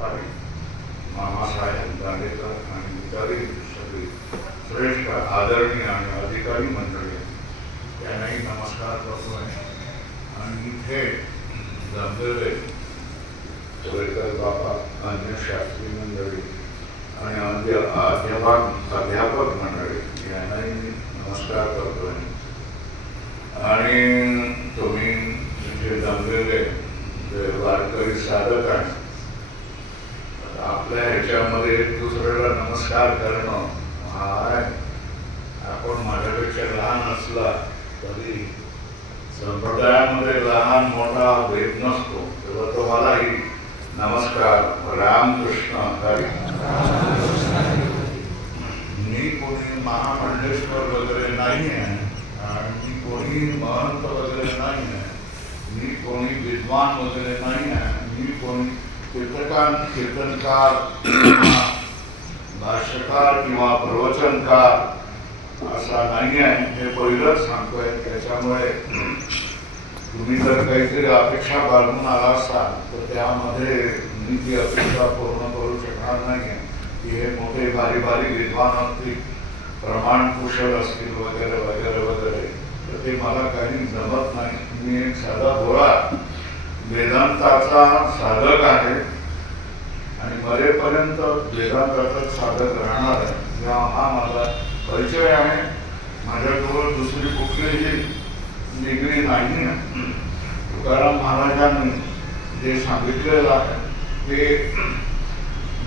सहकारी मामासाहेब दांडेकर आणि इतरही सगळी श्रेष्ठ आदरणीय आणि अधिकारी मंडळी यांनाही नमस्कार करतोय. आणि इथे जमलेले चोरेकर बाबा, अन्य शास्त्री मंडळी आणि अध्यापक मंडळी यांनाही नमस्कार करतोय. आणि तुम्ही इथे जमलेले जे वारकरी साधक आहेत, आपल्या ह्याच्यामध्ये एक दुसऱ्याला नमस्कार करणं हा आपण माझ्यापेक्षा लहान असला तरी संप्रदायामध्ये लहान मोठा भेद नसतो. तेव्हा तुम्हालाही नमस्कार. रामकृष्ण हरी. मी कोणी महामंडलेश्वर वगैरे नाही आहे आणि मी कोणी महंत वगैरे नाही आहे, मी कोणी विद्वान वगैरे नाही आहे, मी कोणी कीर्तनकार भाष्यकार किंवा प्रवचनकार असा नाही आहे. हे पहिलंच सांगतोय. त्याच्यामुळे तुम्ही जर काहीतरी अपेक्षा बाळगून आला असाल तर त्यामध्ये मी ती अपेक्षा पूर्ण करू शकणार नाही की हे मोठे भारी विद्वान असतील, प्रमाण कुशल असतील वगैरे वगैरे वगैरे, तर ते मला काही जमत नाही. मी एक साधा भोळा वेदांताचा साधक आहे आणि मरेपर्यंत वेदांताचाच साधक राहणार आहे. हा माझा परिचय आहे. माझ्याजवळ दुसरी कुठलीही डिग्री नाही. तुकाराम महाराजांनी जे सांगितलेलं आहे ते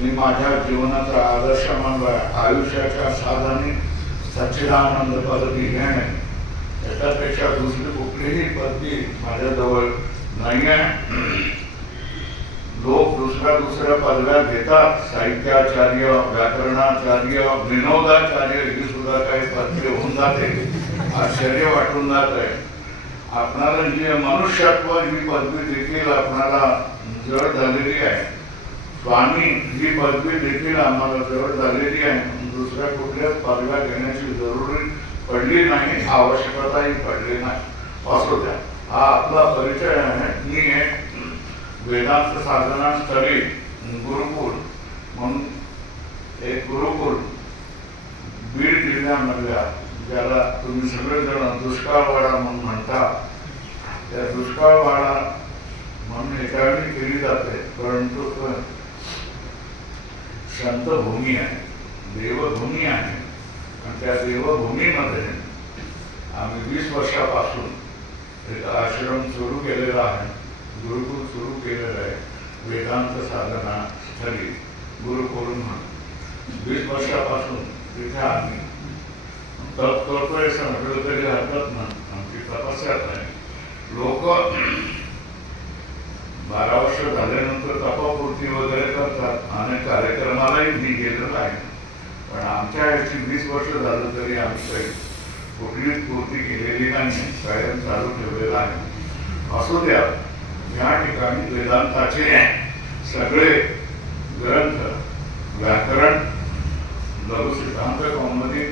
मी माझ्या जीवनाचा आदर्श मानलाय. आयुष्याच्या साधने सच्चिदानंद पदवी घेणे, त्याच्यापेक्षा दुसरी कुठलीही पदवी माझ्याजवळ नाही आहे. लोक दुसऱ्या पदव्या घेतात. साहित्याचार्य, व्याकरणाचार्य, विनोदाचार्य ही सुद्धा काही पदवी होऊन जाते. आश्चर्य वाटून जात आहे. आपणाला जी मनुष्यत्व ही पदवी देखील आपणाला जड झालेली आहे. स्वामी ही पदवी देखील आम्हाला जड झालेली आहे. दुसऱ्या कुठल्याच पदव्या घेण्याची जरुरी पडली नाही, आवश्यकताही पडली नाही. असू द्या, हा आपला परिचय आहे. मी एक वेदांत साधना स्थळी गुरुकुल म्हणून एक गुरुकुल बीड जिल्ह्यामधल्या, ज्याला तुम्ही सगळेजण दुष्काळवाडा म्हणून म्हणता, त्या दुष्काळवाडा म्हणून एकावेळी केली जाते, परंतु संतभूमी आहे, देवभूमी आहे. आणि त्या देवभूमीमध्ये आम्ही 20 वर्षापासून एक आश्रम सुरू केलेला आहे, गुरुकुल सुरू केलेलं आहे. वेदांत साधना स्थळी गुरुकुल म्हणून 20 वर्षापासून तिथे आम्ही तप करतोय. असं म्हटलं तरी हरकत नाही. आमची तपस्याच आहे. लोक 12 वर्ष झाल्यानंतर तपापूर्ती वगैरे करतात आणि कार्यक्रमालाही मी गेलेलो आहे. पण आमच्या याची 20 वर्ष झालं तरी आम्ही काही कुठलीच पूर्ती केलेली नाही, कायम चालू ठेवलेला आहे. असू द्या, या ठिकाणी वेदांताचे सगळे ग्रंथ, व्याकरण, लघुसिद्धांत कौमुदी,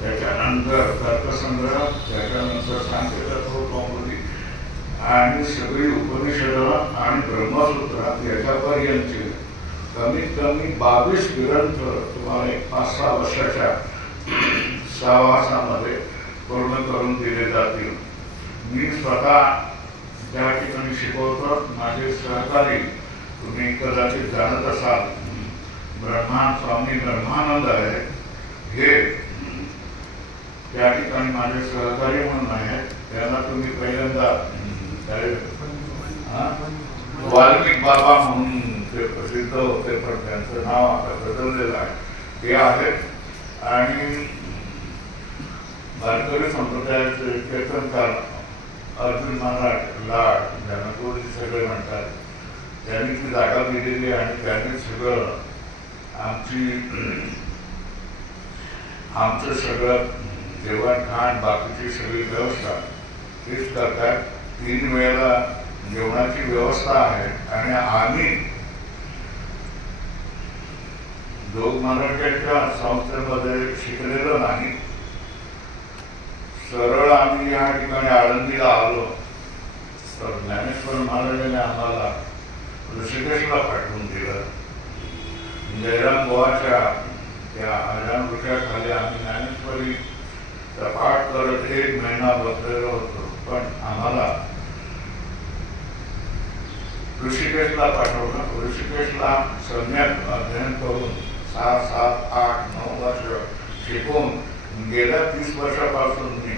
त्याच्यानंतर तर्कसंग्रह, त्याच्यानंतर सांख्यतत्व कौमुदी आणि सगळी उपनिषदं आणि ब्रह्मसूत्र याच्यापर्यंतचे कमीत कमी 22 ग्रंथ तुम्हाला 5-6 वर्षाच्या सहवासामध्ये पूर्ण करून दिले जातील. मी स्वतः त्या ठिकाणी शिकवतो. माझे सहकारी तुम्ही कदाचित जाणत असाल, स्वामी ब्रह्मानंद आहे, हे त्या ठिकाणी माझे सहकारी म्हणून आहेत. त्यांना तुम्ही पहिल्यांदा वाल्मिक बाबा म्हणून ते प्रसिद्ध होते, पण त्यांचं नाव आता बदललेलं आहे. ते आहेत. आणि वारकरी संप्रदायाचे कीर्तनकार अर्जुन महाराज लाड, ज्यांना गुरुजी सगळे म्हणतात, त्यांनी ती जागा दिलेली आणि त्यांनी सगळं आमचं सगळं जेवण खाण बाकीची सगळी व्यवस्था तेच करतात. 3 वेळेला जेवणाची व्यवस्था आहे. आणि आम्ही जोग महाराजांच्या संस्थेमध्ये शिकलेलो नाही. सरळ आम्ही या ठिकाणी आळंदीला आलो तर ज्ञानेश्वर महाराजांनी आम्हाला ऋषिकेशला पाठवून दिलं. ऋषिकेशला पाठवलं. ऋषिकेशला सम्यक अध्ययन करून 6, 7, 8, 9 वर्ष शिकून गेल्या 30 वर्षापासून मी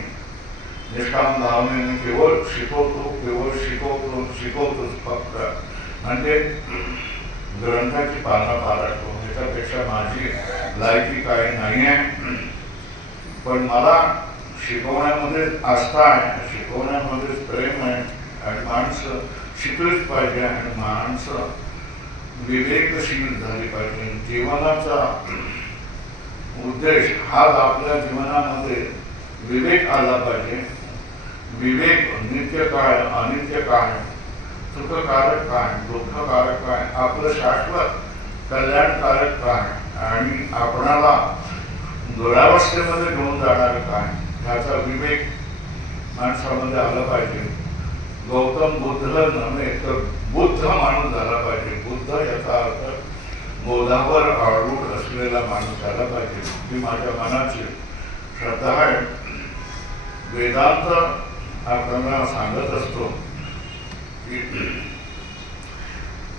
निष्काम भावनेने केवळ शिकवतोच फक्त. म्हणजे ग्रंथाची पानं पालटतो, ह्याच्यापेक्षा माझी लायकी काही नाही आहे. पण मला शिकवण्यामध्ये आस्था आहे, शिकवण्यामध्येच प्रेम आहे. आणि माणसं शिकलीच पाहिजे आणि माणसं विवेकशील झाली पाहिजे. जीवनाचा उद्देश हा आपल्या जीवनामध्ये विवेक आला पाहिजे. विवेक नित्य काय, अनित्य काय, सुखकारक काय, दुःखकारक काय, आपलं शाश्वत कल्याणकारक काय आणि आपणाला दुरावस्थेमध्ये घेऊन जाणार काय, ह्याचा विवेक माणसामध्ये आला पाहिजे. गौतम बुद्ध नव्हे तर बुद्ध माणूस झाला पाहिजे. बुद्ध याचा अर्थ बोधावर आरूढ असलेला माणूस झाला पाहिजे. ही माझ्या मनाची श्रद्धा आहे. वेदांत आपल्याला सांगत असतो की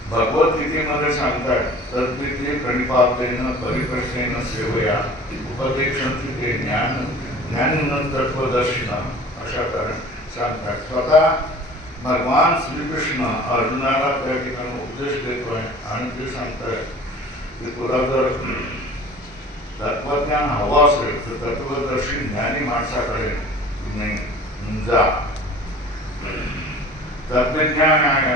भगवद्गीतेमध्ये सांगतात तद्विद्ये प्रणिपातेन परिप्रश्नेन सेवया उपदेशन्ति ते ज्ञान तत्वदर्शिना अशा तऱ्हेने सांगतात. स्वतः भगवान श्रीकृष्ण अर्जुनाला त्या ठिकाणी उपदेश देतोय आणि ते सांगतायत की तुला जर तत्वज्ञान हवं असेल तर तत्वदर्शी ज्ञानी माणसाकडे जा. तत्वज्ञानाय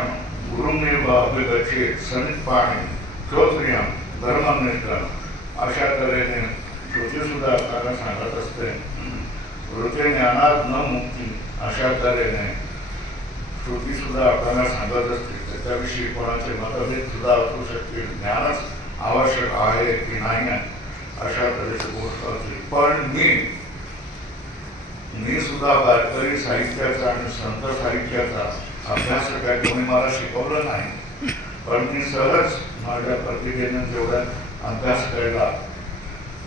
गुरुमेव अभिगच्छेत् समित्पाणि श्रोत्रियं धर्मनिष्ठं अशा तऱ्हेने श्रुती सुद्धा आपल्याला सांगत असते. वृत्ते ज्ञानात न मुक्ती अशा तऱ्हेने श्रुती सुद्धा आपल्याला सांगत असते. त्याच्याविषयी कोणाचे मतभेद सुद्धा असू शकतील. ज्ञानच आवश्यक आहे की नाही अशा तऱ्हेची गोष्ट असते. पण मी सुद्धा वारकरी साहित्याचा आणि संत साहित्याचा अभ्यास काय कोणी मला शिकवलं नाही. पण मी सहज माझ्या प्रतिभेने जेवढा अभ्यास केला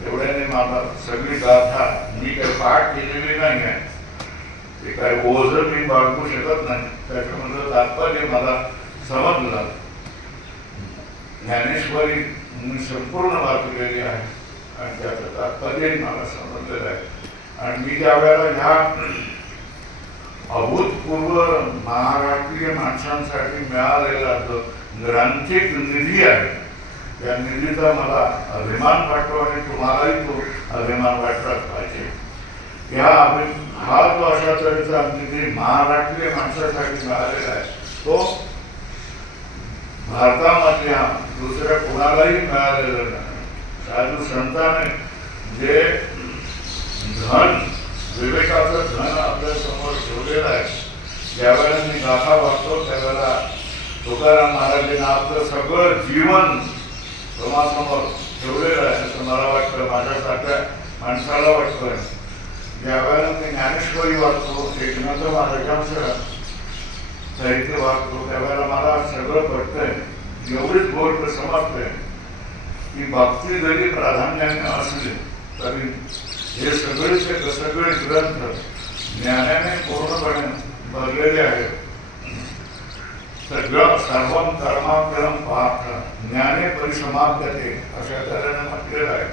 तेवढ्याने मला सगळी गाथा मी काही पाठ केलेली नाही आहे. ते काय ओझं मी बाळगू शकत नाही. त्याच्यामधलं तात्पर्य मला समजलं. ज्ञानेश्वरी मी संपूर्ण वाचलेली आहे आणि त्याचं तात्पर्य मला समजलेलं आहे. आणि मी ज्या वेळेला ह्या अभूतपूर्व महाराष्ट्रीय माणसांसाठी मिळालेला जो ग्रांथिक निधी आहे त्या निधीचा मला अभिमान वाटतो आणि तुम्हालाही तो अभिमान वाटलाच पाहिजे. हा जो अशा तऱ्हेचा निधी महाराष्ट्रीय माणसासाठी मिळालेला आहे तो भारतामधल्या दुसऱ्या कोणालाही मिळालेला नाही. साधू संतांनी जे धन विवेकाचं धन आपल्या समोर ठेवलेलं आहे. ज्यावेळेला मी गाथा वाचतो त्यावेळेला तुकाराम महाराजांनी आपलं सगळं जीवन समाजसमोर ठेवलेलं आहे असं मला वाटतं. माझ्यासारख्या माणसाला वाटतंय. ज्यावेळेला मी ज्ञानेश्वरी वाचतो, एकनाथ महाराजांचं साहित्य वाचतो त्यावेळेला मला सगळं पडतंय. एवढीच गोष्ट समजते की भक्ती जरी प्राधान्याने असली तरी हे सगळे ग्रंथ ज्ञानाने पूर्णपणे भरलेले आहेत. सगळं सर्वं कर्माक्रम पार्थ ज्ञाने परिसमाप्यते अशा तऱ्हेने म्हटलेलं आहे.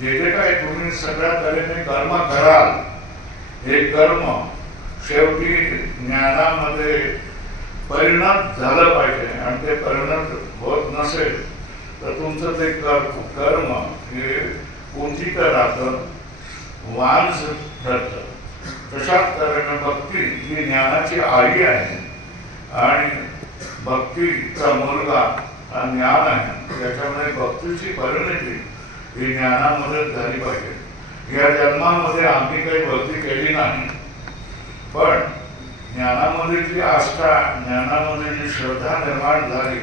जे जे काही तुम्ही सगळ्या तऱ्हेने कर्म कराल हे कर्म शेवटी ज्ञानामध्ये परिणत झालं पाहिजे. आणि ते परिणत होत नसेल तर तुमचं ते कर्म हे कुंठित राहतं, वांस ठरतं. तशाच तऱ्हेने भक्ती ही ज्ञानाची आई आहे आणि भक्तीचा मुलगा हा ज्ञान आहे. त्याच्यामुळे भक्तीची परिणती ही ज्ञानामध्ये झाली पाहिजे. या जन्मामध्ये आम्ही काही भक्ती केली नाही पण ज्ञानामध्ये जी आस्था, ज्ञानामध्ये जी श्रद्धा निर्माण झाली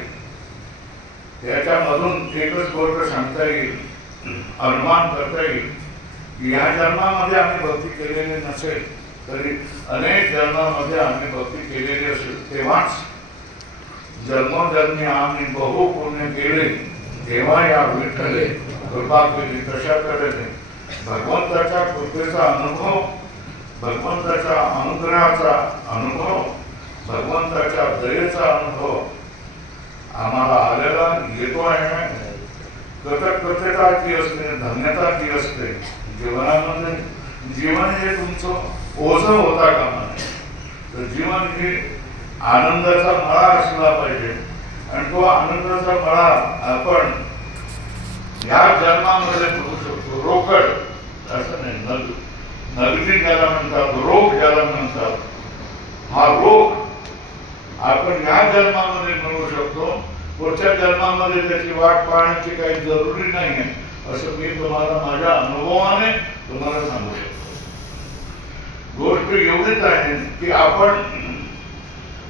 त्याच्यामधून एकच गोष्ट सांगता येईल, अनुमान करता येईल की या जन्मामध्ये आम्ही भक्ती केलेली नसेल तरी अनेक जन्मामध्ये आम्ही भक्ती केलेली असेल. तेव्हाच जन्मोजन्मी आम्ही बहु पुण्य केले तेव्हा या विठ्ठले कृपा केली. तशा तऱ्हेने भगवंताच्या कृपेचा अनुभव, भगवंताच्या अनुग्रहाचा अनुभव, भगवंताच्या दयेचा अनुभव आम्हाला आलेला येतो आहे, कृतज्ञता ती असते, धन्यता ती असते जीवनामध्ये. जीवन हे तुमचं ओझं होता कामा नये, तर जीवन हे आनंदाचा मळा असला पाहिजे. आणि तो आनंदाचा मळा आपण या जन्मामध्ये करू शकतो. रोकड असं नाही, नगदी ज्याला म्हणतात, रोग ज्याला म्हणतात, हा रोग आपण या जन्मामध्ये मिळवू शकतो. पुढच्या जन्मामध्ये त्याची वाट पाहण्याची काही जरुरी नाही आहे, असं मी तुम्हाला माझ्या अनुभवाने तुम्हाला सांगू शकतो. गोष्ट एवढीच आहे की आपण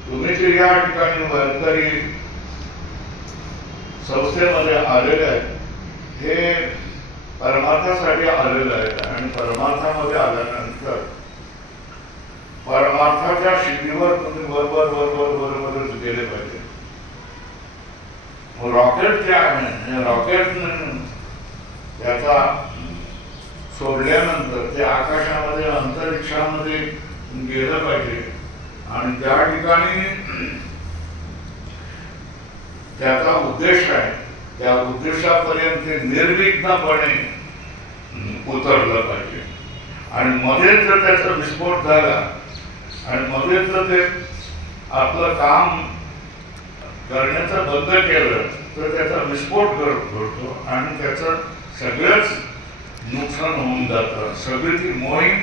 तुम्ही जे या ठिकाणी वारकरी संस्थेमध्ये आलेले आहेत, हे परमार्थासाठी आलेले आहेत. आणि परमार्थामध्ये आल्यानंतर परमार्थाच्या शिडीवर तुम्ही बरोबरच गेले पाहिजे. रॉकेट जे आहे, रॉकेट त्याचा सोडल्यानंतर ते आकाशामध्ये अंतरिक्षामध्ये गेलं पाहिजे. आणि त्या ठिकाणी त्याचा उद्देश आहे, त्या उद्देशापर्यंत निर्विघ्नपणे उतरलं पाहिजे. आणि मध्येच जर त्याचा विस्फोट झाला आणि मध्येच जर ते आपलं काम करण्याचं बंद केलं तर त्याचा विस्फोट घडतो आणि त्याचं सगळंच नुकसान होऊन जातं, सगळी ती मोहीम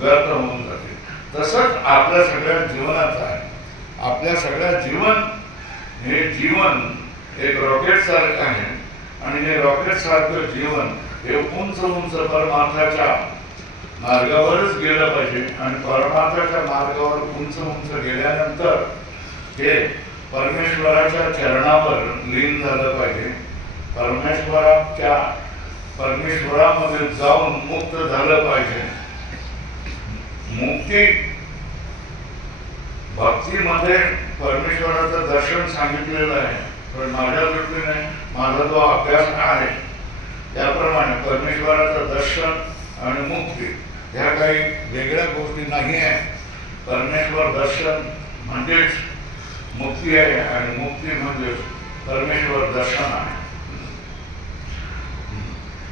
व्यर्थ होऊन जाते. तसंच आपल्या सगळ्या जीवनाचं आहे. आपल्या सगळ्या जीवन हे जीवन एक रॉकेट सारखं आहे. आणि हे रॉकेट सारखं जीवन हे उंच उंच परमार्थाच्या मार्गावरच गेलं पाहिजे. आणि परमार्थाच्या मार्गावर उंच उंच गेल्यानंतर हे परमेश्वराच्या चरणावर लीन झालं पाहिजे. परमेश्वरामध्ये जाऊन मुक्त झालं पाहिजे. मुक्ती भक्तीमध्ये परमेश्वराचं दर्शन सांगितलेलं आहे. पण माझ्या दृष्टीने माझा जो अभ्यास आहे त्याप्रमाणे परमेश्वराचं दर्शन आणि मुक्ती ह्या काही वेगळ्या गोष्टी नाही आहे. परमेश्वर दर्शन म्हणजेच मुक्ती आहे आणि मुक्ती म्हणजे परमेश्वर दर्शन आहे.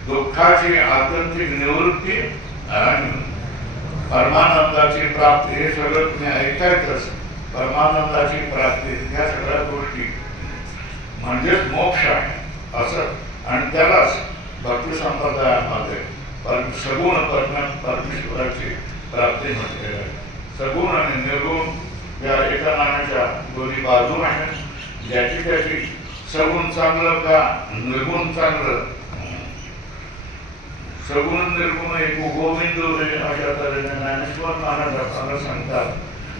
दुःखाची आत्यंतिक निवृत्ती आणि परमानंदाची प्राप्ती हे सगळं तुम्ही ऐकायचंच. परमानंदाची प्राप्ती ह्या सगळ्या गोष्टी म्हणजेच मोक्ष आहे असं. आणि त्यालाच भक्ती संप्रदायामध्ये सगुण परमेश्वराची प्राप्ती म्हटलेली आहे. सगुण आणि निर्गुण या एका नाण्याच्या दोन्ही बाजू आहेत. ज्याची त्याची सगुण चांगलं का निर्गुण चांगलं, सगुण निर्गुण एक गोविंद अशा तऱ्हेने ज्ञानेश्वर महाराज आपल्याला सांगतात.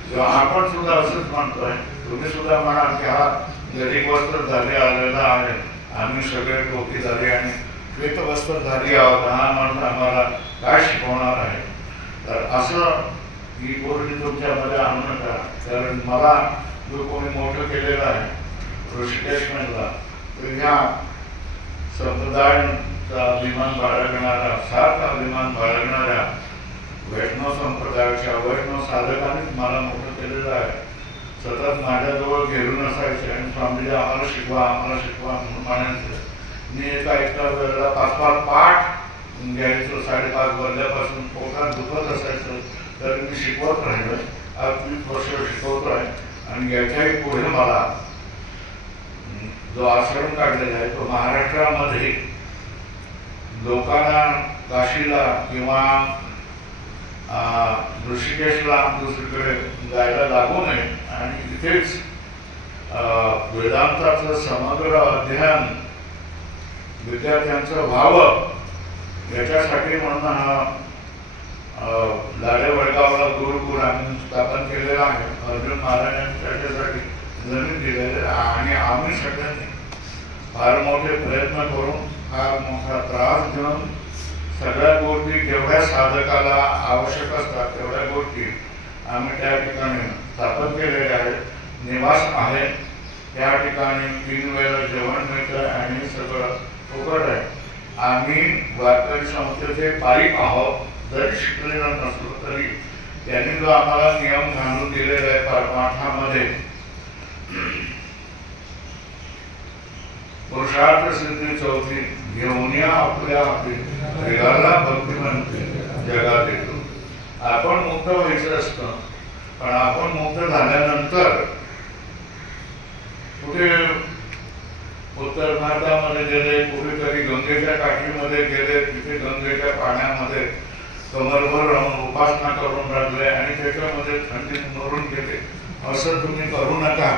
किंवा आपण सुद्धा असंच म्हणतोय. तुम्ही सुद्धा म्हणा की हा गरीब वस्त्रधारी आलेला आहे, आम्ही सगळे टोपीधारी आणि श्वेत वस्त्रधारी आहोत, हा माणूस आम्हाला काय शिकवणार आहे. तर असं ही गोष्टी तुमच्यामध्ये आणू नका. कारण मला जो कोणी मोठं केलेलं आहे ऋषिकेशला, तर ह्या संप्रदायाचा अभिमान बाळगणारा, सार्थ अभिमान बाळगणाऱ्या वैष्णव संप्रदायाच्या वैष्णव साधकांनीच मला मोठं केलेलं आहे. सतत माझ्याजवळ घेऊन असायचे आणि स्वामीजी आम्हाला शिकवा म्हणून म्हणायचे. मी एका वेळेला 5-5 पाठ घ्यायचो. 5:30 वाजल्यापासून पोटात दुखत असायचं, तर मी शिकवत राहिलो. आज 30 वर्ष शिकवतो आहे. आणि याच्याही पुढे मला जो आश्रम काढलेला आहे तो महाराष्ट्रामध्ये लोकांना काशीला किंवा ऋषिकेशला दुसरीकडे जायला लागू नये आणि इथेच वेदांताचं समग्र अध्ययन विद्यार्थ्यांचं व्हावं याच्यासाठी म्हणून हा लाडे वडगावला गुरुकुल आम्ही स्थापन केलेला आहे. अर्जुन महाराजांनी त्याच्यासाठी जमीन दिलेली आणि आम्ही सगळ्यांनी फार मोठे प्रयत्न करून फार मोठा त्रास घेऊन सगळ्या गोष्टी जेवढ्या साधकाला आवश्यक असतात तेवढ्या गोष्टी आम्ही त्या ठिकाणी स्थापन केलेल्या आहेत. निवास आहे त्या ठिकाणी 3 वेळेला जेवण मिळतं आणि सगळं फुकट आहे. आम्ही वारकरी संस्थेचे पाईक आहोत. जरी शिकलेलं नसलो तरी त्यांनी जो आम्हाला नियम घालून दिलेला आहे परमार्थामध्ये पुरुषार्थ सिद्धी चौथी घेऊन या आपल्या वेगाला भक्ती म्हणते जगात येतो. आपण मुक्त व्हायचं असतं, पण आपण मुक्त झाल्यानंतर कुठे उत्तर भारतामध्ये गेले, कुठेतरी गंगेच्या काठीमध्ये गेले, तिथे गंगेच्या पाण्यामध्ये कमरभर राहून उपासना करून राहिले आणि त्याच्यामध्ये थंडीत मरून गेले. असं तुम्ही करू नका.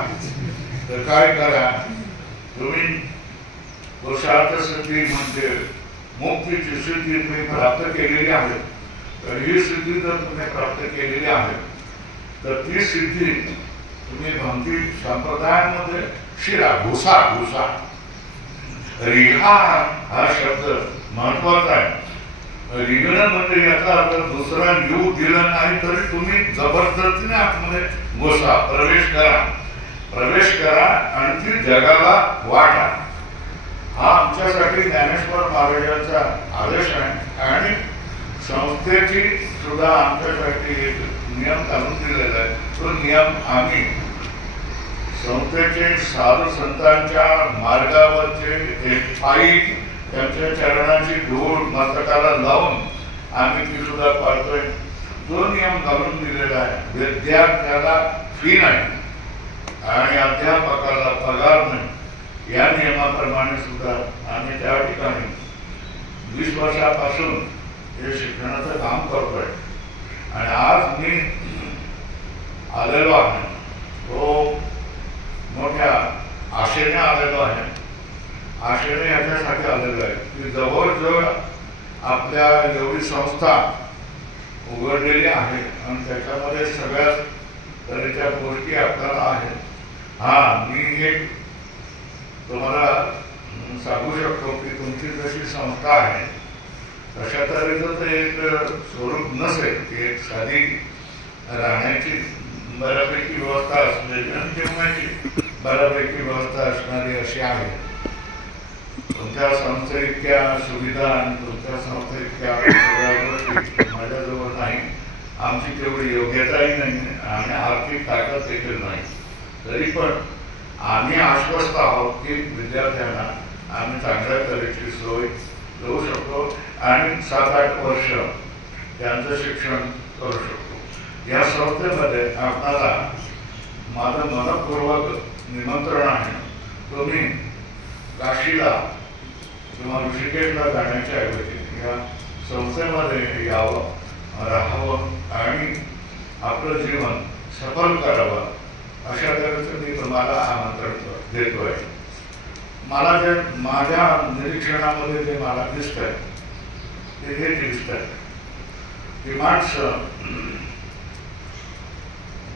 तर काय करा, तुम्ही पुरुषार्थ सिद्धी म्हणजे मुक्तीची सिद्धी तुम्ही प्राप्त केलेली आहे. तर ही सिद्धी जर तुम्ही प्राप्त केलेली आहे तर ती सिद्धी तुम्ही भक्ती संप्रदायामध्ये शिरा घुसा घुसा रिहा हा शब्द महत्वाचा आहे. रिगणं म्हणजे याचा अर्थ दुसरा येऊ दिलं नाही तरी तुम्ही जबरदस्तीने आतमध्ये घुसा, प्रवेश करा आणि ती जगाला वाटा. हा आमच्यासाठी ज्ञानेश्वर महाराजांचा आदेश आहे आणि संस्थेची सुद्धा आमच्यासाठी एक नियम घालून दिलेला आहे. तो नियम आम्ही संस्थेचे साधू संतांच्या मार्गावरचे एक पायी त्यांच्या चरणाची धूळ मस्तकाला लावून आम्ही ती सुद्धा पाळतोय. तो नियम घालून दिलेला आहे. विद्यार्थ्याला फी नाही आणि अध्यापकाला पगार नाही. या नियमाप्रमाणे सुद्धा आम्ही त्या ठिकाणी 20 वर्षापासून हे शिक्षणाचं काम करतोय. आणि आज मी आलेलो आहे तो मोठ्या आशेने आलेलो आहे. आशेने याच्यासाठी आलेलो आहे की जवळजवळ आपल्या एवढी संस्था उघडलेली आहे आणि त्याच्यामध्ये सगळ्याच तऱ्हेच्या गोष्टी आपल्याला आहेत. हा, मी एक तुम्हाला सांगू शकतो की तुमची जशी संस्था आहे तशा तऱ्हेचं ते एक स्वरूप नसेल की एक साधी राहण्याची बऱ्यापैकी व्यवस्था असलेली आणि जेवणाची बऱ्यापैकी व्यवस्था असणारी अशी आहे. तुमच्या संस्थेइतक्या सुविधा आणि तुमच्या संस्थेइतक्या गोष्टी माझ्याजवळ नाही. आमची तेवढी योग्यताही नाही आणि आर्थिक ताकद देखील नाही. तरी पण आम्ही आश्वस्त आहोत की विद्यार्थ्यांना आम्ही चांगल्या तऱ्हेची सोय देऊ शकतो आणि 7-8 वर्ष त्यांचं शिक्षण करू शकतो. या संस्थेमध्ये आपल्याला माझं मनपूर्वक निमंत्रण आहे. तुम्ही काशीला किंवा ऋषिकेशला जाण्याच्या ऐवजी या संस्थेमध्ये यावं, राहावं आणि आपलं जीवन सफल करावं अशा तऱ्हेचं मी तुम्हाला आमंत्रण देतोय. मला जे माझ्या निरीक्षणामध्ये जे मला दिसतंय ते हे दिसतंय की माणसं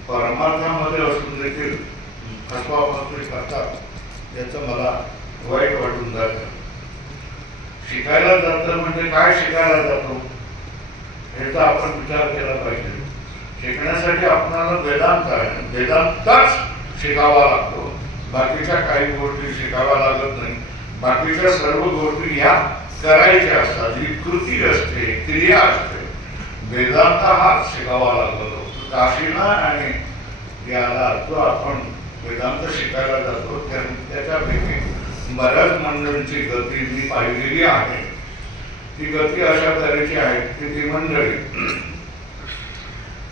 परमार्थामध्ये असून देखील फसवाफसवी करतात याचं मला वाईट वाटून जातं. शिकायला जातं म्हणजे काय शिकायला जातो याचा आपण विचार केला पाहिजे. शिकण्यासाठी आपल्याला वेदांत आहे, वेदांतच शिकावा लागतो. बाकीच्या काही गोष्टी शिकाव्या लागत नाही. बाकीच्या सर्व गोष्टी या करायच्या असतात. ही कृती असते, क्रिया असते. वेदांत हा शिकावा लागतो. काशीला आणि याला जो आपण वेदांत शिकायला जातो त्याच्यापैकी बऱ्याच मंडळींची गती मी पाहिलेली आहे. ती गती अशा तऱ्हेची आहे की ती मंडळी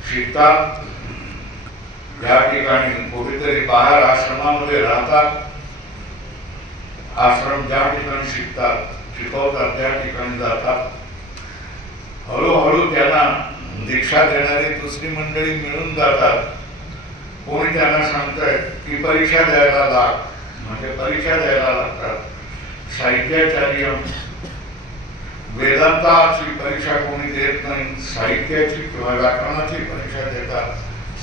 शिकतात, या ठिकाणी कुठेतरी बाहेर आश्रमामध्ये राहतात, आश्रम ज्या ठिकाणी शिकवतात त्या ठिकाणी जातात. हळूहळू त्यांना दीक्षा देणारी दुसरी मंडळी मिळून जातात. कोणी त्यांना सांगताय की परीक्षा द्यायला लाग, म्हणजे परीक्षा द्यायला लागतात. साहित्याचार्य वेदांताची परीक्षा कोणी देत नाही, साहित्याची किंवा व्याकरणाची परीक्षा देतात.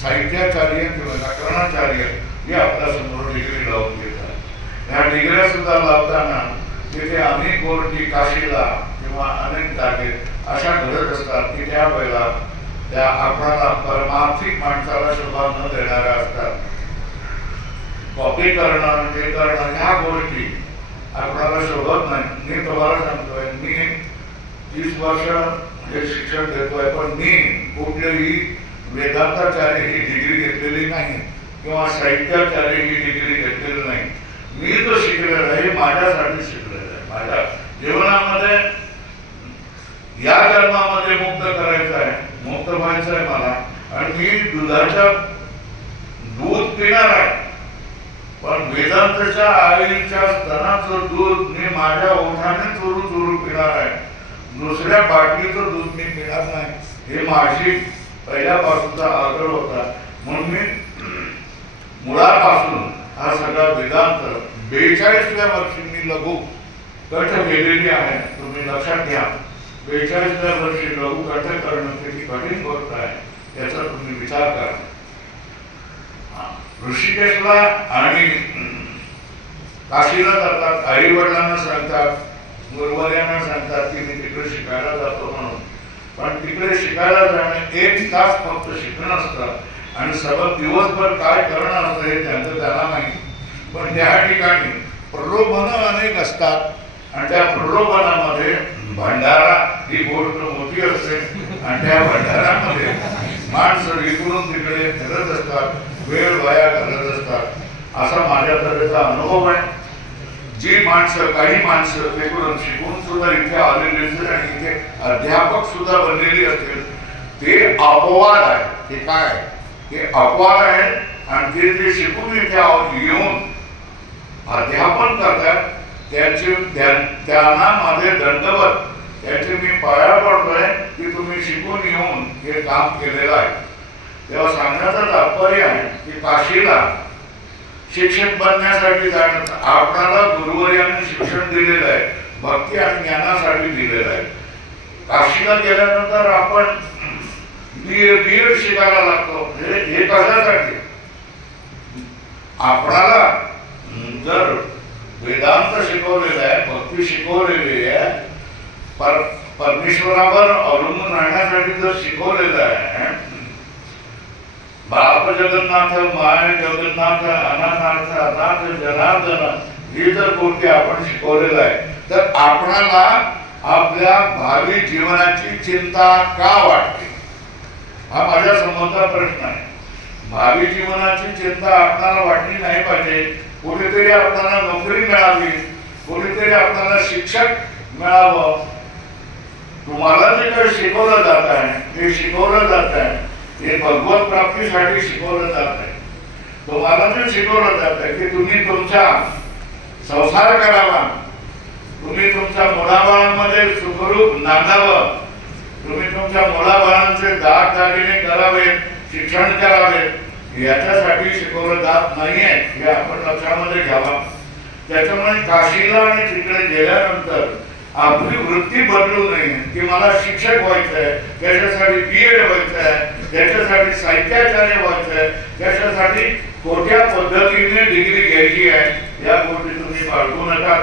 साहित्याचार्य किंवा व्याकरणाचार्य हे आपल्या समोर डिग्री लावून देतात. ह्या डिग्र्या सुद्धा लावताना तिथे अनेक गोष्टी काशीला किंवा अनेक जागे अशा घडत असतात की त्या वेळेला त्या आपल्याला परमार्थिक माणसाला शोभा न देणाऱ्या असतात. कॉपी करणं, हे करणं ह्या गोष्टी आपल्याला शोभत नाही. मी तुम्हाला सांगतोय, मी 30 वर्ष हे शिक्षण देतोय, पण मी कुठल्याही वेदांताचार्य ही डिग्री घेतलेली नाही किंवा साहित्याचार्य ही डिग्री घेतलेली नाही. मी जो शिकलेला आहे माझ्यासाठी शिकलेला आहे. माझ्या जीवनामध्ये या जन्मामध्ये मुक्त करायचं आहे, मुक्त व्हायचं आहे मला. आणि मी दूध पिणार आहे, पण वेदांतच्या आईच्या स्तनाचं दूध मी माझ्या ओठाने चोरू चोरू पिणार आहे. दुसऱ्या बाटलीचं दूध मी पिणार नाही. हे माझी पहिल्यापासूनचा आग्रह होता. म्हणून मी मुळापासून हा सगळा वेदांत 42व्या वर्षी मी लघु कठ केलेली आहे. तुम्ही लक्षात घ्या, 42व्या वर्षी लघु कठ करणं किती कठीण गोष्ट आहे याचा तुम्ही विचार करा. ऋषिकेशला आणि काशीला जातात, आई वडिलांना सांगतात, गुरुवर्यांना सांगतात की मी तिकडे शिकायला जातो म्हणून. पण तिकडे शिकायला जाणे 1 तास फक्त शिकणं असतं आणि सगळं दिवसभर काय करणं असतं हे त्यांचं त्याला नाही. पण त्या ठिकाणी प्रलोभनं अनेक असतात आणि त्या प्रलोभनामध्ये भंडारा ही गोष्ट मोठी असते. आणि त्या भंडारामध्ये माणसं इकडून तिकडे फिरत असतात, वेळ वाया घालत असतात. असा माझ्या तऱ्हेचा अनुभव आहे. जी माणसं, काही माणसं तिकडून शिकून सुद्धा इथे आलेली असतील आणि इथे अध्यापक सुद्धा बनलेली असतील, ते अपवाद आहे. ते काय, ते अपवाद आहे. आणि ते जे शिकून इथे येऊन अध्यापन करतात त्यांना माझे दंडवत, त्याचे मी पाया पडतोय की तुम्ही शिकून येऊन हे काम केलेलं आहे. तेव्हा सांगण्याचं तात्पर्य आहे की काशीला शिक्षक बनण्यासाठी जाणं, आपणाला गुरुवर्यांनी शिक्षण दिलेलं आहे, भक्ती आणि ज्ञानासाठी दिलेलं आहे. काशीला गेल्यानंतर आपण नीट शिकायला लागतो. हे कशासाठी? आपणाला जर वेदांत शिकवलेला आहे, भक्ती शिकवलेली आहे, परमेश्वरावर अवलंबून राहण्यासाठी जर शिकवलेलं आहे, बाप जगन्नाथ माय जगन्नाथ अनाथ अनाथ जनार्दन ही जर गोष्टी आपण शिकवलेलं आहे, तर आपणाला आपल्या भावी जीवनाची चिंता का वाटते? हा माझ्या समोरचा प्रश्न आहे. भावी जीवनाची चिंता आपल्याला वाटली नाही पाहिजे. कुठेतरी आपल्याला नोकरी मिळावी, कुठेतरी आपल्याला शिक्षक मिळावं. तुम्हाला जे काही शिकवलं जात आहे ते शिकवलं जात आहे, हे भगवत प्राप्तीसाठी शिकवलं जात आहे. तुम्हाला जे शिकवलं जात आहे की तुम्ही तुमचा संसार करावा, तुम्ही तुमच्या मुलाबाळांमध्ये सुखरूप नांदावं, तुम्ही तुमच्या मुलाबाळांचे दागदागिने करावे, शिक्षण करावे, याच्यासाठी शिकवलं जात नाहीये. हे आपण लक्षामध्ये घ्यावा. त्याच्यामुळे काशीला आणि तिकडे गेल्यानंतर आपली वृत्ती बदलू नये की मला शिक्षक व्हायचं आहे, त्याच्यासाठी BEd व्हायचं आहे, त्याच्यासाठी साहित्याचार्य व्हायचं आहे, त्याच्यासाठी कोणत्या पद्धतीने डिग्री घ्यायची आहे, या गोष्टी तुम्ही बाळगू नका.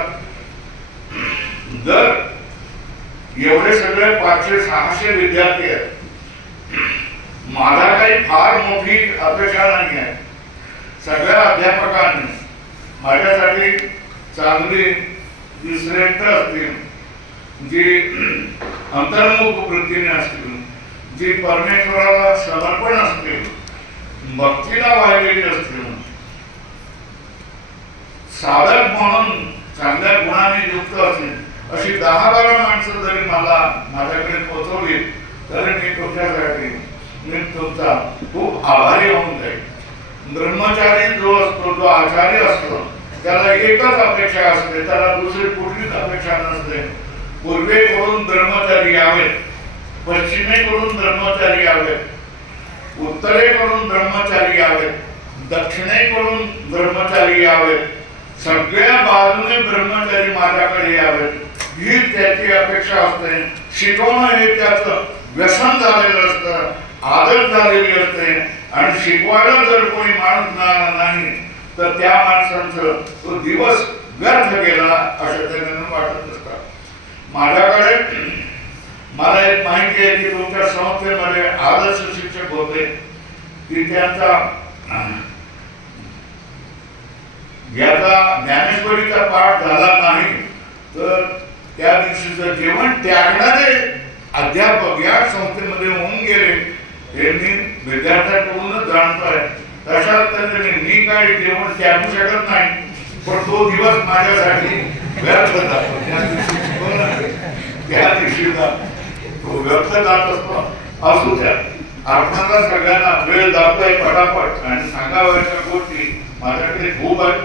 जर एवढे सगळे 500-600 विद्यार्थी आहेत, मला काही फार मोठी अपेक्षा नाही आहे. सगळ्या अध्यापकांनी माझ्यासाठी चांगली श्रेष्ठ असतील, जी अंतर्मुख वृत्तीने असतील, जी परमेश्वराला समर्पण असतील, भक्तीला वाहिलेली असतील, साधक म्हणून चांगल्या गुणाने युक्त असतील, अशी 10-12 माणसं जरी मला माझ्याकडे पोहोचवली तरी मी तुमच्यासाठी मी तुमचा खूप आभारी होऊन जाईल. ब्रह्मचारी जो असतो, जो आचार्य असतो, त्याला एकच अपेक्षा असते, त्याला दुसरी कुठलीच अपेक्षा नसते. पूर्वेकडून ब्रह्मचारी यावेत, पश्चिमेकडून ब्रह्मचारी यावेत, उत्तरेकडून ब्रह्मचारी यावेत, दक्षिणेकडून ब्रह्मचारी यावेत, सगळ्या बाजूने ब्रह्मचारी माझ्याकडे यावेत, ही त्याची अपेक्षा असते. शिकवणं हे त्याचं व्यसन झालेलं असतं, आदत झालेली असते. आणि शिकवायला जर कोणी माणूस नाही तर त्या माणसांचं तो दिवस व्यर्थ गेला असं त्यांना वाटत असतात. माझ्याकडे मला एक माहिती आहे की तुमच्या संस्थेमध्ये आदर्श शिक्षक होते, की त्यांचा याचा ज्ञानेश्वरीचा पाठ झाला नाही तर त्या दिवशीचं जेवण त्यागणारे अध्यापक या संस्थेमध्ये होऊन गेले, हे मी विद्यार्थ्यांकडूनच जाणतोय. तशा पद्धतीने मी काही जेवण त्यागू शकत नाही. पण तो दिवस माझ्यासाठी व्यर्थ जातो. त्या दिवशीला तो व्यर्थ जात असतो. असू द्या, आपल्याला सगळ्यांना वेळ जातोय पटापट आणि सांगावयाच्या गोष्टी माझ्याकडे खूप आहेत,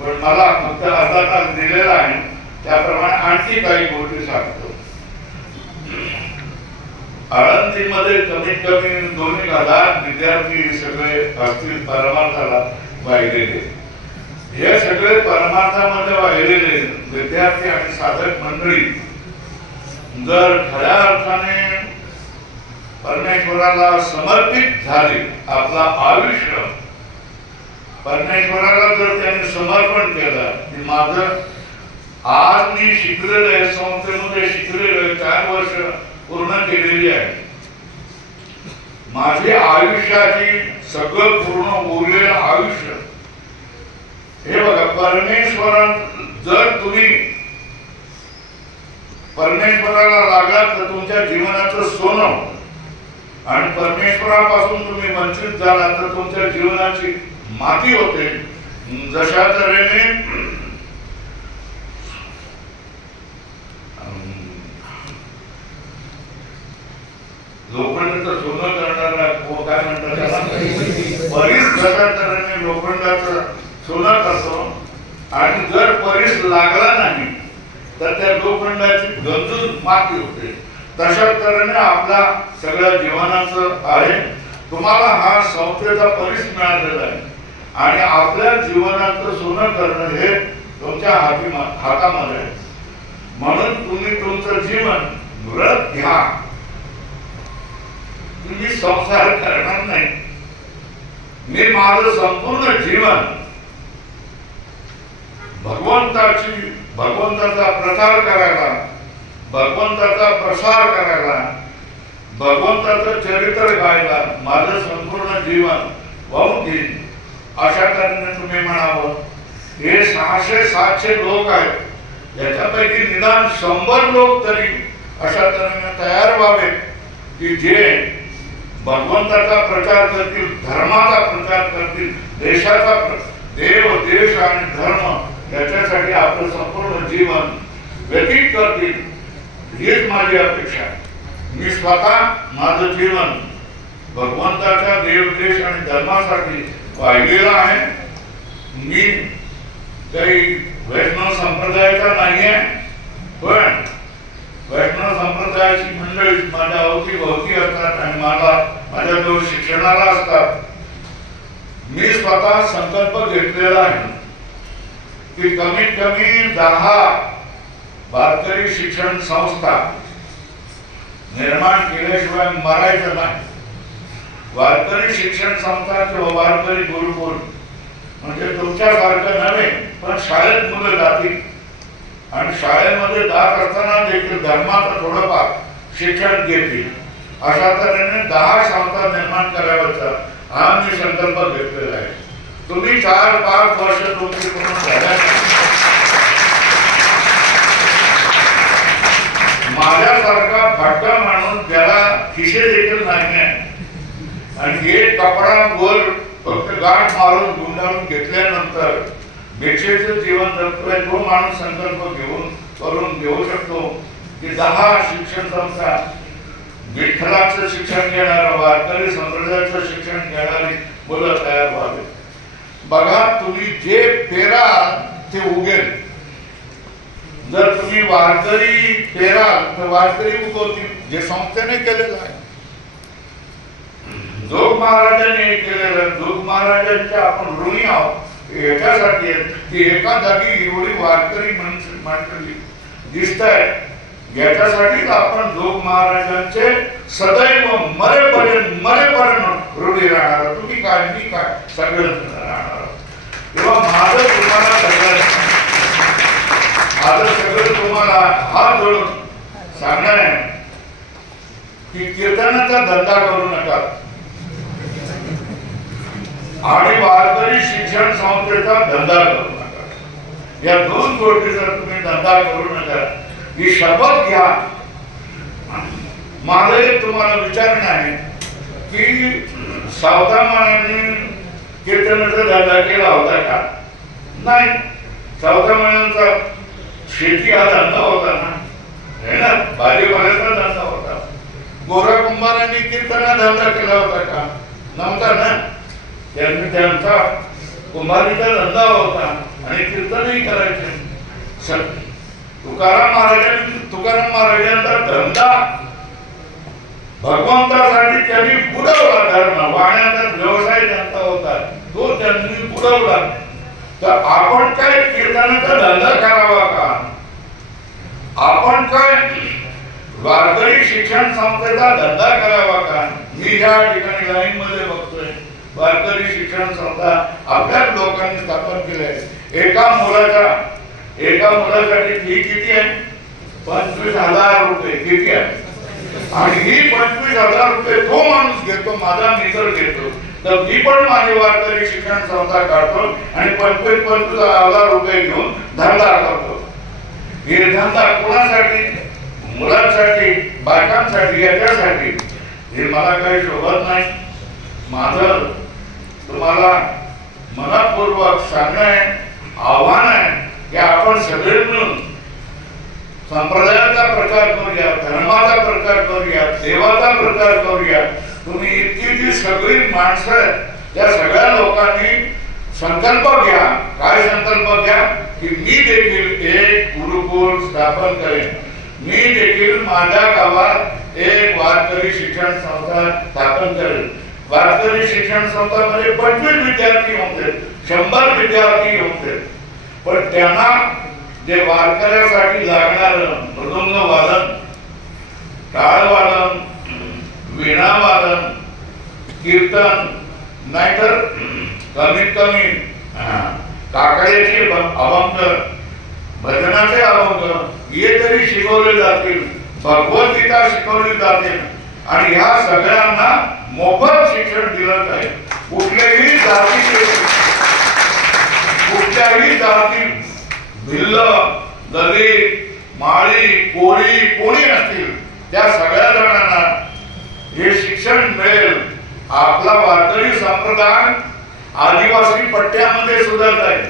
पण मला फक्त अर्धा तास दिलेला आहे, त्याप्रमाणे आणखी काही गोष्टी सांगतो. आळंदीमध्ये कमीत कमी 2,000 विद्यार्थी सगळे असतील परमार्थाला वाहिलेले. हे सगळे परमार्थामध्ये वाहिलेले विद्यार्थी आणि साधक मंडळी जर खऱ्या अर्थाने परमेश्वराला समर्पित झाले, आपला आयुष्य परमेश्वराला जर त्यांनी समर्पण केलं की माझं आज मी शिकलेलं आहे, संस्थेमध्ये शिकलेलं आहे, 4 वर्ष पूर्ण केलेली आहे, माझे आयुष्याची सगळं पूर्ण उरलेलं आयुष्य हे बघा. परमेश्वरा जर तुम्ही परमेश्वराला लागलात तर तुमच्या जीवनाचं सोनं, आणि परमेश्वरापासून तुम्ही वंचित झालात तर तुमच्या जीवनाची माती होते. जशा तऱ्हेने लोखंडाचं सोनं करणारा काय म्हणतात त्याला, परीस जशा तऱ्हेने लोखंडाचं सोनं करतो, आणि जर परीस लागला नाही तर त्या लोखंडाची गंजून माती होते. तशा तऱ्हेने आपल्या सगळ्या जीवनाचं आहे. तुम्हाला हा संस्थेचा परीस मिळालेला आहे आणि आपल्या जीवनाचं सोनं करणं हे तुमच्या हातामध्ये आहे. म्हणून तुम्ही तुमचं जीवन व्रत घ्या. तुम्ही संसार करणार नाही. मी माझं संपूर्ण जीवन भगवंताचा प्रचार करायला, भगवंताचा प्रसार करायला, भगवंताचं चरित्र गायला माझं संपूर्ण जीवन वाहून घेईन. अशा तऱ्हेने तुम्ही म्हणावं. हे 600-700 लोक आहेत, याच्यापैकी निदान 100 लोक तरी अशा तऱ्हेने तयार व्हावे की जे भगवंताचा प्रचार करतील, धर्माचा प्रचार करतील, देशाचा देव, देश आणि धर्म याच्यासाठी आपलं संपूर्ण जीवन व्यतीत करतील. हीच माझी अपेक्षा आहे. मी स्वतः माझं जीवन भगवंताच्या देव, देश आणि धर्मासाठी वाहिलेलं आहे. मी काही वैष्णव संप्रदायाचा नाही आहे, पण वैष्णव संप्रदायाची मंडळी माझ्या अवतीभोवती असतात आणि मला माझ्याजवळ शिक्षणाला असतात. मी स्वतः संकल्प घेतलेला आहे की कमीत कमी 10 वारकरी शिक्षण संस्था निर्माण केल्याशिवाय मरायचं नाही. वारकरी शिक्षण संस्था किंवा वारकरी गुरुकुल म्हणजे तुमच्यासारखं नव्हे, पण शाळेत मुलं जातील आणि शाळेमध्ये जात असताना देखील धर्माचं थोडंफार शिक्षण घेतील. अशा तऱ्हेने 10 संस्था निर्माण कराव्याचा हा मी संकल्प घेतलेला आहे. तुम्ही 4-5 वर्ष तुमची पूर्ण झाल्यानंतर माझ्यासारखा भटका माणूस ज्याला खिशे देखील नाही आहे आणि एक कपडा वर फक्त गाठ मारून गुंडाळून घेतल्यानंतर भिक्षेचं जीवन जगतोय, तो माणूस संकल्प करून घेऊ शकतो की 10 शिक्षण संस्था विठ्ठलाचं शिक्षण घेणारं, वारकरी संप्रदायाचं शिक्षण घेणारी मुलं तयार व्हावे. बघा, तुम्ही जे पेराल ते उगेल. जर तुम्ही वारकरी पेराल तर वारकरी उगवतील, जे संस्थेने केलेलं आहे. जोग महाराजांनी केलेलं, जोग महाराजांच्या आपण ऋणी आहोत याच्यासाठी की एका जागी एवढी वारकरी मंडळी दिसत आहे, याच्यासाठीच आपण जोग महाराजांचे सदैव मरेपर्यंत ऋणी राहणार. तुम्ही काय, मी काय, सगळे राहणार. तेव्हा माझं तुम्हाला हात जोडून सांगणं आहे की कीर्तनाचा धंदा करू नका आणि वारकरी शिक्षण संस्थेचा धंदा करू नका. या 2 गोष्टीचा तुम्ही धंदा करू नका ही शपथ घ्या. माझं एक तुम्हाला विचारणं आहे की सावधामानाने कीर्तनाचा धंदा केला होता का? नाही. चौथा महिन्यांचा शेती हा धंदा होता ना, है ना, भाजीपाल्याचा धंदा होता. गोरा कुंभारांनी कीर्तना धंदा केला होता का? नव्हता ना. त्यांनी त्यांचा कुंभारीचा धंदा होता आणि कीर्तनही करायचे. तुकाराम महाराजांचा धंदा भगवंतासाठी त्यांनी बुडवला. धर्म वाण्याचा व्यवसाय त्यांचा होता, तो त्यांनी बुडवला. तर आपण काय कीर्तनाचा धंदा करावा का? आपण काय वारकरी शिक्षण संस्थेचा धंदा करावा का? मी या ठिकाणी लाईन मध्ये बघतोय वारकरी शिक्षण संस्था आपल्याच लोकांनी स्थापन केली आहे. एका मुलासाठी फी किती आहे? 25,000 रुपये. किती आहे? आणि ही 25,000 रुपये तो माणूस घेतो, माझा मित्र घेतो, तर मी पण माझी वारकरी शिक्षण संस्था काढतो आणि 25,000 रुपये घेऊन धंदा करतो. हे धंदा कोणासाठी? मुलांसाठी, बायकांसाठी, याच्यासाठी. हे मला काही शोभत नाही. माझं तुम्हाला मनपूर्वक सांगणं आहे, आव्हान आहे की आपण सगळे मिळून संप्रदायाचा प्रचार करूया, धर्माचा प्रचार करूया, देवाचा प्रचार करूया. तुम्ही इतकी जी सगळी माणसं, त्या सगळ्या लोकांनी संकल्प घ्या. काय संकल्प घ्या? की मी देखील एक गुरुकुल स्थापन करेन. मी देखील माझ्या गावात एक वारकरी शिक्षण संस्था स्थापन करेन. वारकरी शिक्षण संस्थांमध्ये 25 विद्यार्थी होते, 100 विद्यार्थी होते. पण त्यांना जे वारकऱ्यासाठी लागणार मृदुंग वादन, टाळ वादन, वीणा वादन, कीर्तन, नाहीतर कमीत कमी काकड्याचे अभंग, भजनाचे अभंग हे तरी शिकवले जातील, भगवद्गीता शिकवली जातील. आणि ह्या सगळ्यांना मोफत शिक्षण दिलं जाईल. कुठल्याही जाती, भिल्ल, दलित, माळी, कोळी कोणी असतील त्या सगळ्या जणांना हे शिक्षण मिळेल. आपला वारकरी संप्रदाय आदिवासी पट्ट्यामध्ये सुद्धा जाईल,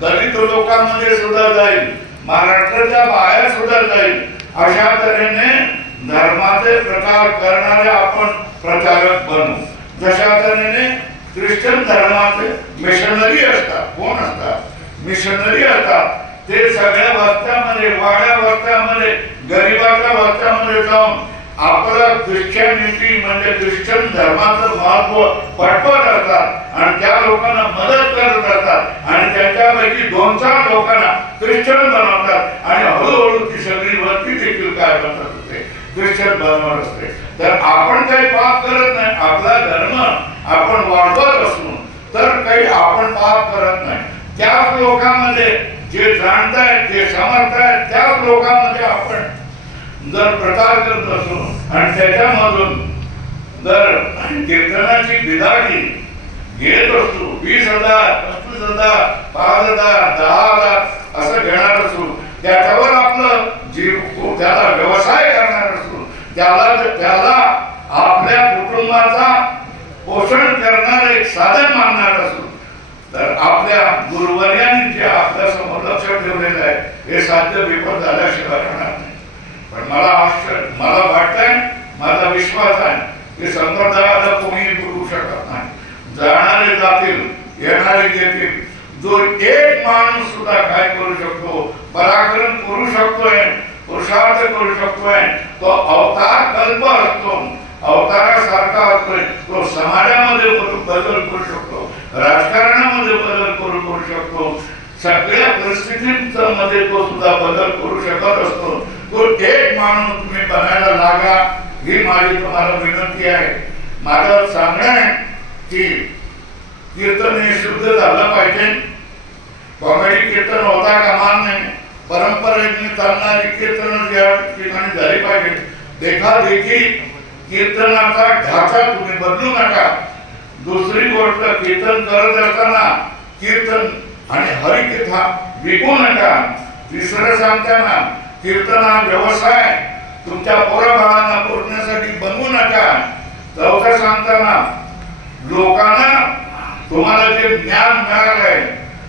दलित लोकांमध्ये सुद्धा जाईल, महाराष्ट्राच्या बाहेर सुद्धा जाईल. अशा तऱ्हेने धर्माचे प्रचार करणारे आपण प्रचारक बनू. जशा तऱ्हेने ख्रिश्चन धर्माचे मिशनरी असतात. कोण असतात? मिशनरी असतात. ते सगळ्या वस्त्यामध्ये, वाड्या वस्त्यामध्ये, गरिबाच्या वस्त्यामध्ये जाऊन आपलं ख्रिश्चनिटी म्हणजे ख्रिश्चन धर्माचं महत्व पटवत असतात आणि त्या लोकांना मदत करत असतात आणि त्यांच्यापैकी 2-4 लोकांना ख्रिश्चन बनवतात आणि हळूहळू ती सगळी वस्ती देखील काय बनत असते? ख्रिश्चन बनवत असते. तर आपण काही पाप करत नाही. आपला धर्म आपण वाढवत असून तर काही आपण पाप करत नाही. त्याच लोकांमध्ये जे जाणतायत, जे समर्थ आहेत, त्याच लोकांमध्ये आपण जर प्रचार करत असो आणि त्याच्यामधून जर कीर्तनाची बिदागी घेत असतो, 20,000, 25,000, 5,000, 10,000 असं घेणार असो, त्याच्यावर आपलं जीव, त्याला व्यवसाय करणार असो, त्याला आपल्या कुटुंबाचा पोषण करणार एक साधन मानणार असो, तर आपल्या गुरुवर्यांनी जे आपल्या समोर लक्ष ठेवलेलं आहे हे साध्य विफल झाल्याशिवाय राहणार नाही. पण मला वाटतंय, माझा विश्वास आहे की संप्रदायाला कोणीही करू शकत नाही. जाणारे जातील, येणारे येतील. जो एक माणूस सुद्धा काय करू शकतो, पराक्रम करू शकतोय, पुरुषार्थ करू शकतोय, तो अवतार कल्प असतो, अवतारासारखा असतोय. तो समाजामध्ये बदल करू शकतो, राजकारणामध्ये बदल करू शकतो, सगळ्या परिस्थितींमध्ये तो सुद्धा बदल करू शकत असतो. तो एक माणूस तुम्ही बनायला लागा, ही माझी तुम्हाला विनंती आहे. माझं सांगणं आहे की कीर्तन हे शुद्ध झालं पाहिजे. कॉमेडी कीर्तन होता कामा नये. परंपरेने चालणारी कीर्तन या ठिकाणी झाली पाहिजे. देखादेखी कीर्तनाचा ढाचा तुम्ही बदलू नका. दुसरी गोष्ट, कीर्तन करत असताना कीर्तन आणि हरिकथा विकू नका. तिसरं सांगताना कीर्तन हा व्यवसाय तुमच्या पोराबाळांना पोचण्यासाठी बनवू नका. चौथं सांगताना लोकांना तुम्हाला जे ज्ञान मिळालंय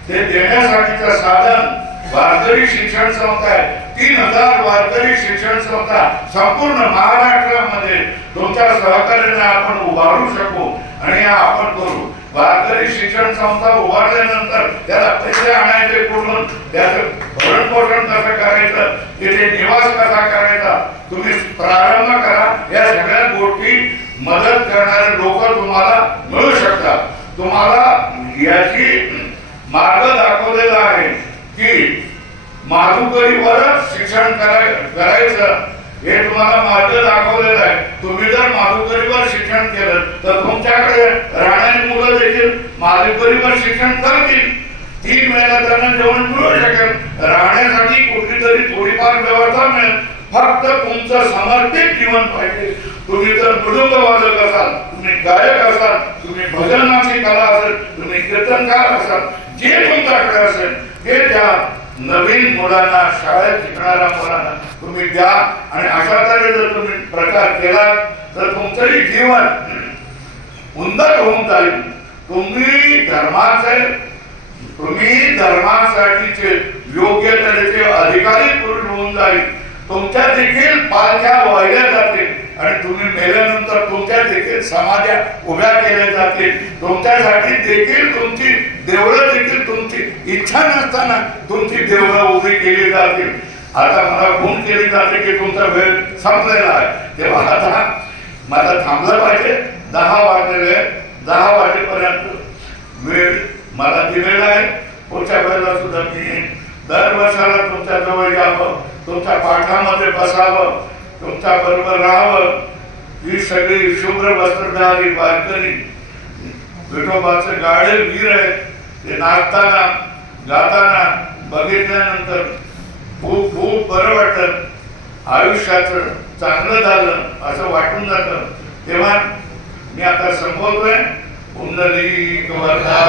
ते देण्यासाठीचं साधन वारकरी शिक्षण संस्था आहे. 3000 वारकरी शिक्षण संस्था संपूर्ण महाराष्ट्रामध्ये तुमच्या सहकार्याने आपण उभारू शकू आणि आपण करू. वारकरी शिक्षण संस्था उभारल्यानंतर त्याला पैसे आणायचे कुठून, त्याचं भरण पोषण कसं करायचं, तिथे निवास कसा करायचा, तुम्ही प्रारंभ करा. या सगळ्या गोष्टी मदत करणारे लोक तुम्हाला मिळू शकतात. तुम्हाला याची मार्ग दाखवलेला आहे की माधुकरीवरच शिक्षण करायचं, हे तुम्हाला मार्ग दाखवलेला आहे. तुम्ही जर माधुकरीवर शिक्षण केलं तर तुमच्याकडे राहणारी मुलं देखील माधुकरीवर शिक्षण करतील. 3 वेळेला त्यांना जेवण मिळू शकेल. राहण्यासाठी कुठलीतरी थोडीफार व्यवस्था मिळेल. फक्त तुमचं समर्पित जीवन पाहिजे. तुम्ही जर मृदुंग वादक असाल, तुम्ही गायक असाल, तुम्ही भजनाची कला असेल, तुम्ही कीर्तनकार असाल, जे तुमच्याकडे असेल ते त्या नवीन मुलांना, शाळेत शिकणाऱ्या मुलांना तुम्ही द्या. आणि अशा तऱ्हे जर तुम्ही प्रकार केला तर तुमचंही जीवन उन्नत होऊन जाईल. तुम्ही धर्मासाठीचे योग्य तऱ्हेचे अधिकारी पुरुष होऊन जाईल. तुमच्या देखील पालख्या वाहिल्या जातील आणि तुम्ही मेल्यानंतर तुमच्या देखील समाध्या उभ्या केल्या जातील. तुमच्यासाठी देखील तुमची देवळं देखील तुमची इच्छा नसताना तुमची देवळं उभी केली जातील. आता मला फोन केली जाते की तुमचा वेळ संपलेला आहे, तेव्हा आता मला थांबलं पाहिजे. 10 वाजलेले, 10 वाजेपर्यंत वेळ मला दिलेला आहे. पुढच्या वेळेला सुद्धा मी दर वर्षाला तुमच्या जवळ यावं, तुमच्या पाठामध्ये बसावं, तुमच्या बरोबर राहावं. ही सगळी शुभ्र वस्त्रधारी वारकरी विठोबाचे गाडे वीर आहेत. ते नाचताना गाताना बघितल्यानंतर खूप खूप बरं वाटतं. आयुष्याचं चांगलं झालं असं वाटून जातं. तेव्हा मी आता संपवतोय. पुंडलिक वरदा